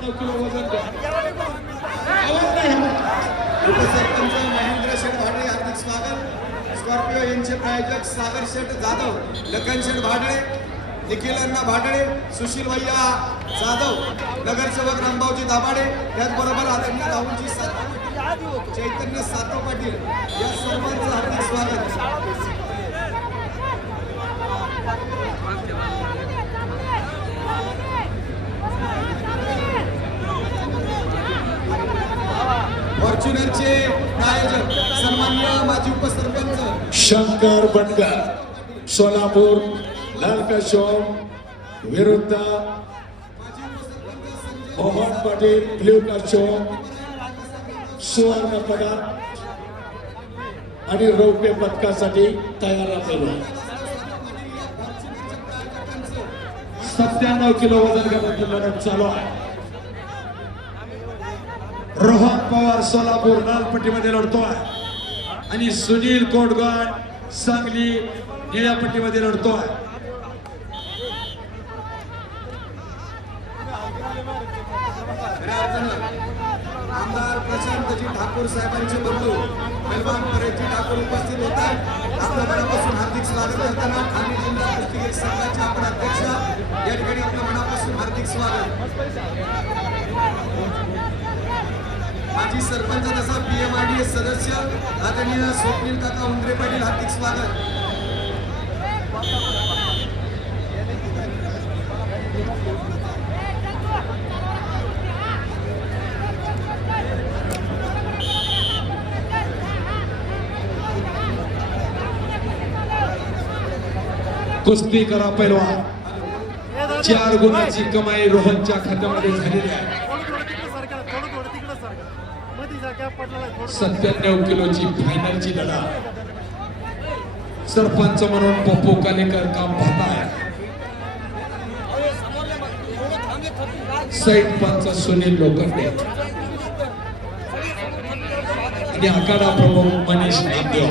97 kilo वजन आवाज नाही उपसरपंच महेंद्र शेठ भाडळे हार्दिक स्वागत। स्कॉर्पिओ यांचे प्रायोजक सागर शेठ जाधव, लखन शेठ भाडळे, निखिल अण्णा भाडळे, सुशील भैया जाधव, नगरसेवक रामभाऊजी दाभाडे, त्याचबरोबर आदरणीय राहुलजी सातव, चैतन्य सातव पाटील या सर्वांचं हार्दिक स्वागत। फॉर्च्युनरचे प्रायोजक सन्माननीय माजी उपसरपंच शंकर बनकर, सोलापूर, लालका चौक विरुद्ध मोहन पाटील, ब्ल्यूका चौक, सुवर्ण पदक आणि रौप्य पदकासाठी तयार राहिलो। 97 किलो वजन गटातील लढत चालू आहे। रोहन पवार सोलापूर लाल पट्टीमध्ये लढतोय आणि सुनील कोटगड सांगली निळ्या पट्टीमध्ये लढतोय। आमदार प्रशांतजी ठाकूर साहेबांचे बंधू मेलवान परेजी ठाकूर उपस्थित होतात। आपल्या मनापासून हार्दिक स्वागत करताना ठाणे जिल्हा कुस्ती संघाचे आपण अध्यक्ष या ठिकाणी आपल्या मनापासून हार्दिक स्वागत। माजी सरपंच तथा PMRDA सदस्य आदरणीय स्वप्नील काका उंद्रे पाटील हार्दिक स्वागत। कुस्ती करा पैलवान, 4 गुणाची कमाई रोहनच्या खात्यामध्ये झालेली आहे। 97 किलोची फायनलची लढा सरपंच म्हणून पप्पू कालेकर काम पाहताय। साईड पंच सुनील लोखंडे आणि आखाडा प्रमुख मनीष नामदेव।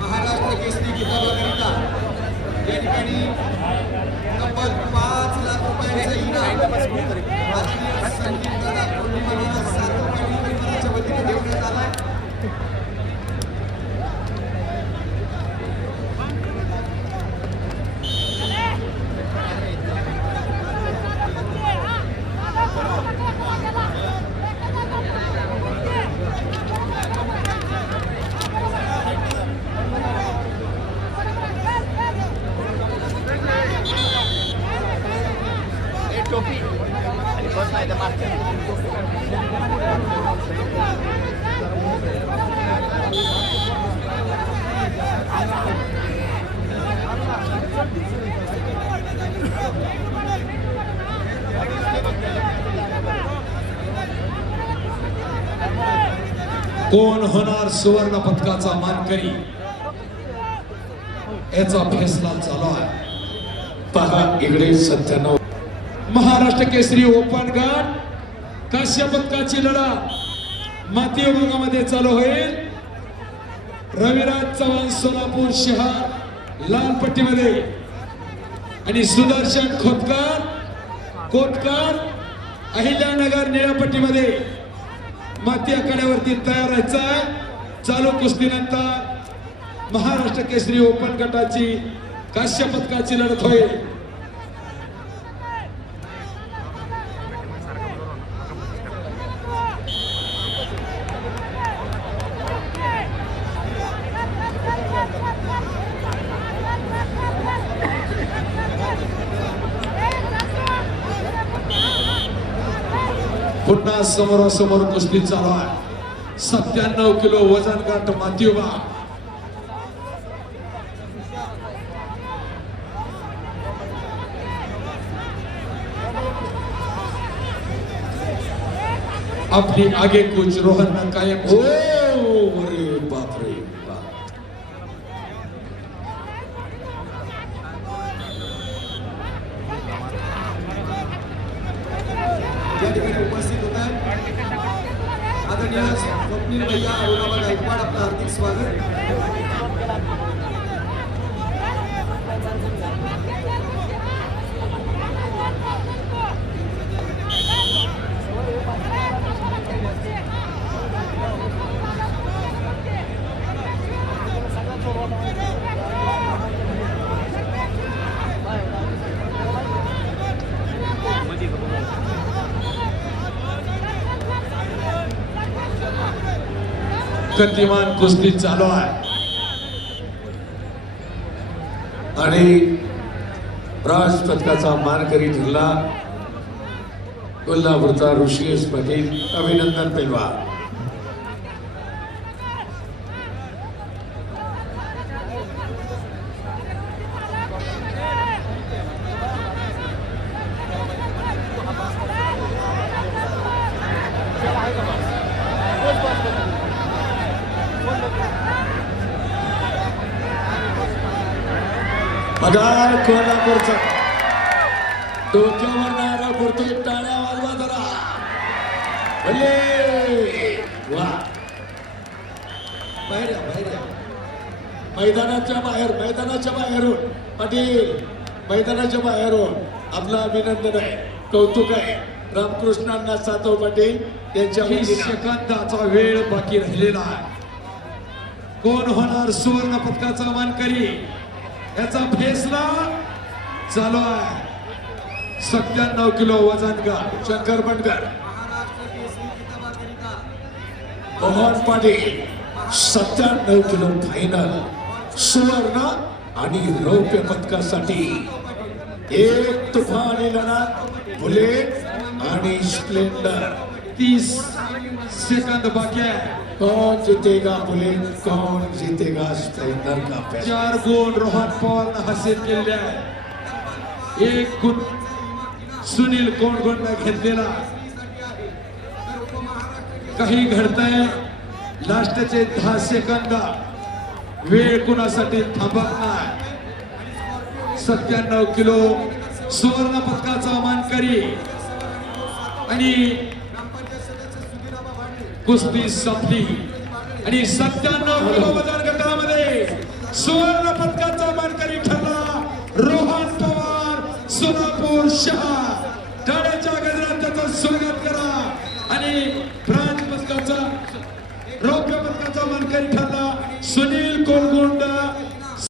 महाराष्ट्र केसरी किताबाकरिता या ठिकाणी तब्बल 5 लाख रुपयांचा इनाम भारतीय संगीत कला पौर्णिमा सातव पाटील परिवाराच्या वतीने देण्यात आला आहे। कोण होणार सुवर्ण पदकाचा मानकरी याचा फैसला चालू आहे। पहा इकडे 97 महाराष्ट्र केसरी ओपन गट काश्य पदकाची लढा माती विभागामध्ये चालू होईल। रविराज चव्हाण सोलापूर शहर लाल पट्टीमध्ये आणि सुदर्शन कोटकर अहिल्यानगर निळ्या पट्टीमध्ये माती आखाड्यावरती तयार राहायचा आहे। चालू कुस्तीनंतर महाराष्ट्र केसरी ओपन गटाची काश्य पदकाची लढत होईल। पुन्हा समोरासमोर कुस्ती चालू आहे। 97 किलो वजन गट माती विभाग अपनी आगे कुछ रोहन न कायम हो। अरे बाप रे बाप। या ठिकाणी उपस्थित होत आहेत. आदरणीय स्वप्नील भैया औरंगाबाद गायकवाड आपलं हार्दिक स्वागत. गतिमान कुस्ती चालू आहे आणि ब्रॉन्झ पदकाचा मानकरी ठरला कोल्हापूरचा ऋषिकेश पाटील. अभिनंदन पैलवान. बघा कोल्हापूरचा डोक्यावर नारा करतोय. टाळ्या वाजवा जरा. भले वा. बाहेर या, बाहेर या. मैदानाच्या बाहेरून पाटील मैदानाच्या बाहेरून आपलं अभिनंदन आहे, कौतुक आहे. रामकृष्णांना सातव पाटील यांच्या सेकंदाचा वेळ बाकी राहिलेला आहे. कोण होणार सुवर्ण पदकाचा मानकरी याचा फैसला चालू आहे. 97 किलो वजन गट शंकर बनकर मोहन पाटील 97 किलो फायनल सुवर्ण आणि रौप्य पदकासाठी एक तुफानी लढत बुलेट आणि स्प्लेंडर. 30 सेकंद बाकी आहे. कौन जीतेगा बुलेट, कौन जीतेगा स्प्लेंडर का फैसला. 4 गुण रोहन पवार हासिल केले आहे. 1 गुण सुनील कोंडगोंडा घेतलेला. काही घडतंय. लास्टचे 10 सेकंद वेळ कुणासाठी थांबत नाही. 97 किलो सुवर्ण पदकाचा मानकरी आणि कुस्ती संपली आणि 97 किलो वजन गटामध्ये सुवर्ण पदकाचा मानकरी ठरला रोहन पवार, सोलापूर शहर.